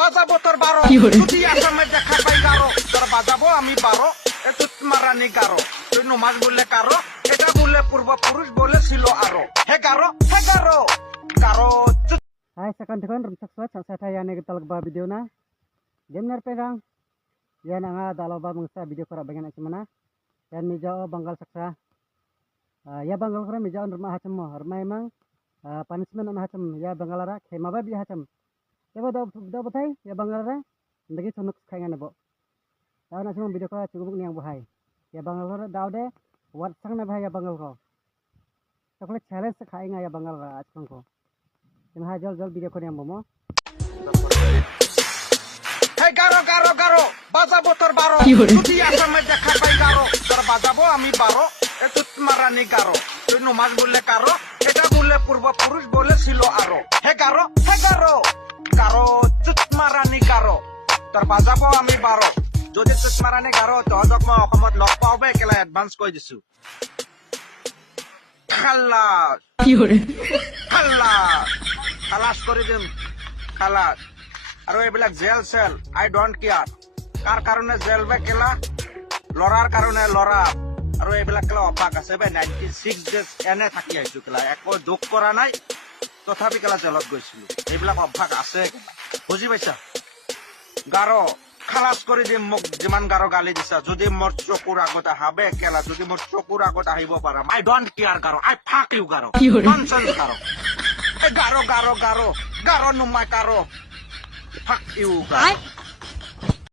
বাজাবো তোর 12 যদি আসামে দেখা পাই গারো তোর বাজাবো আমি 12 এত মারানি গারো তুই নমাজ বললে কারো এটা বললে পূর্বপুরুষ বলেছিল আরো হে Garo Garo Hai sekan tekon rum saksa saksa thaya ne talak ba video na gemnar perang ya nanga daloba mangsa video kora bagian mana dan mijao banggal saksa ya banggal kora mijao rumah hacam mo rumah emang punishment an hacam ya bangalara khema ba bi hacam ya da batai ya bangalara ndagi sonuk khainga nebo tahu na semua video kora cukup niang bahai ya bangal kora daw de wat sang na bahai ya bangal ko chocolate challenge khainga ya bangal ra achkon ko Jangan jol video ko niyan mo. হে গারো বাজাবো তোর 12 যদি আসামে দেখা পাই গারো তোর বাজাবো আমি 12 এত মারানি গারো তুই নমাজ বললে কারো এটা বললে পূর্বপুরুষ বলেছিল আরো হে গারো গারো চুত মারানি গারো তোর বাজাবো আমি 12 যদি চুত মারানি গারো তহতক মই অসমত লগ পাওবে কেলা এডভান্স কৈ দিছো খালাস খালাস কৰি দিম খালাস আৰু এইবিলাক jail cell I don't care কাৰ কাৰণে জেল বে কেলা লৰাৰ কাৰণে লৰা আৰু এইবিলাক কেলা অভ্যাস আছে বে 96 ডেজ এনে থাকি আহিছো কেলা একো দুখ কৰা নাই তথাপি কেলা জেলত গৈছিলো এইবিলাক অভ্যাস আছে বুজি পাইছা গাৰো খালাস কৰি দিম মোক যিমান গাৰো গালি দিছা যদি মোৰ চকুৰ আগত আহাবে কেলা যদি মোৰ চকুৰ আগত আহিব পাৰা I don't care Garo I fuck you Garo nonsense Garo Garo নুমাই গাৰো fuck you guys